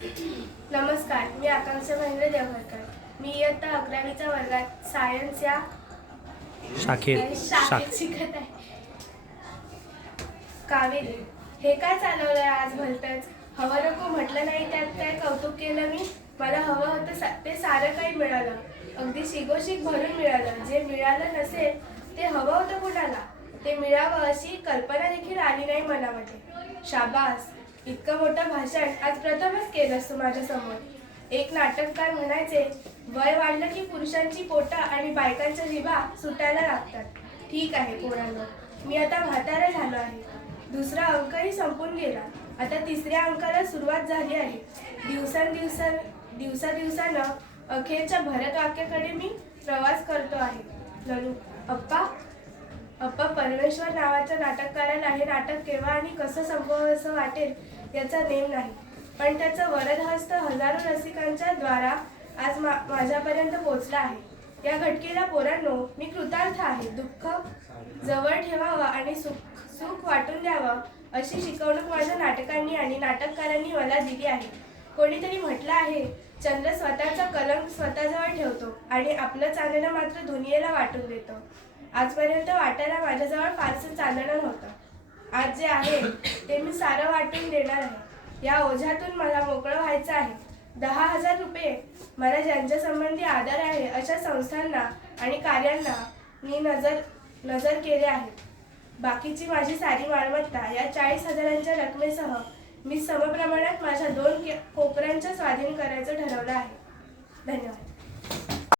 नमस्कार, मी आकांक्षा महेंद्र देवघरकर. मी इयत्ता 11वीच्या वर्गात सायन्स या शाखेत शिकत आहे. कावेरी, हे काय चालवलंय आज भलतंच? हवं नको म्हटलं नाही, त्यात काय कौतुक केलं मी? मला हवं होतं ते सारं काही मिळालं, अगदी शिगोशिक भरून मिळालं. जे मिळालं नसेल ते हवं होतं कुणाला, ते मिळावं अशी कल्पना देखील आली नाही मनामध्ये. शाबास, इतकं मोठं भाषण आज प्रथमच केलंस तू माझ्यासमोर. एक नाटककार म्हणायचे, वय वाढलं की पुरुषांची पोटं आणि बायकांच्या जिभा सुटायला लागतात. ठीक आहे पोरांनो, मी आता म्हातारा झालो आहे. दुसरा अंकही संपून गेला, आता तिसऱ्या अंकाला सुरुवात झाली आहे. दिवसानं अखेरच्या भरत वाक्याकडे मी प्रवास करतो आहे. ननू, अप्पा परमेश्वर नावाच्या नाटककाराला हे नाटक केव्हा आणि कसं संपवावं असं वाटेल याचा नेम नाही, पण त्याचं वरदहस्त हजारो रसिकांच्या द्वारा आज माझ्यापर्यंत पोचला आहे. या घटकेला पोरांनो, मी कृतार्थ आहे. दुःख जवळ ठेवावं आणि सुख वाटून द्यावं अशी शिकवणूक माझ्या नाटकांनी आणि नाटककारांनी मला दिली आहे. कोणीतरी म्हटलं आहे, चंद्र स्वतःचा कलंक स्वतःजवळ ठेवतो आणि आपलं चांदणं मात्र दुनियेला वाटून देतो. आजपर्यंत वाटायला माझ्याजवळ फारसं चांदणं नव्हतं. आज जे आहे ते मी सारं वाटून देणार आहे. या ओझ्यातून मला मोकळं व्हायचं आहे. 10,000 रुपये मला ज्यांच्या संबंधी आदर आहे अशा संस्थांना आणि कार्यांना मी नजर केले आहेत. बाकीची माझी सारी मालमत्ता या 40,000च्या रकमेसह मी समप्रमाणात माझ्या 2 कोपऱ्यांच्या स्वाधीन करायचं ठरवलं आहे. धन्यवाद.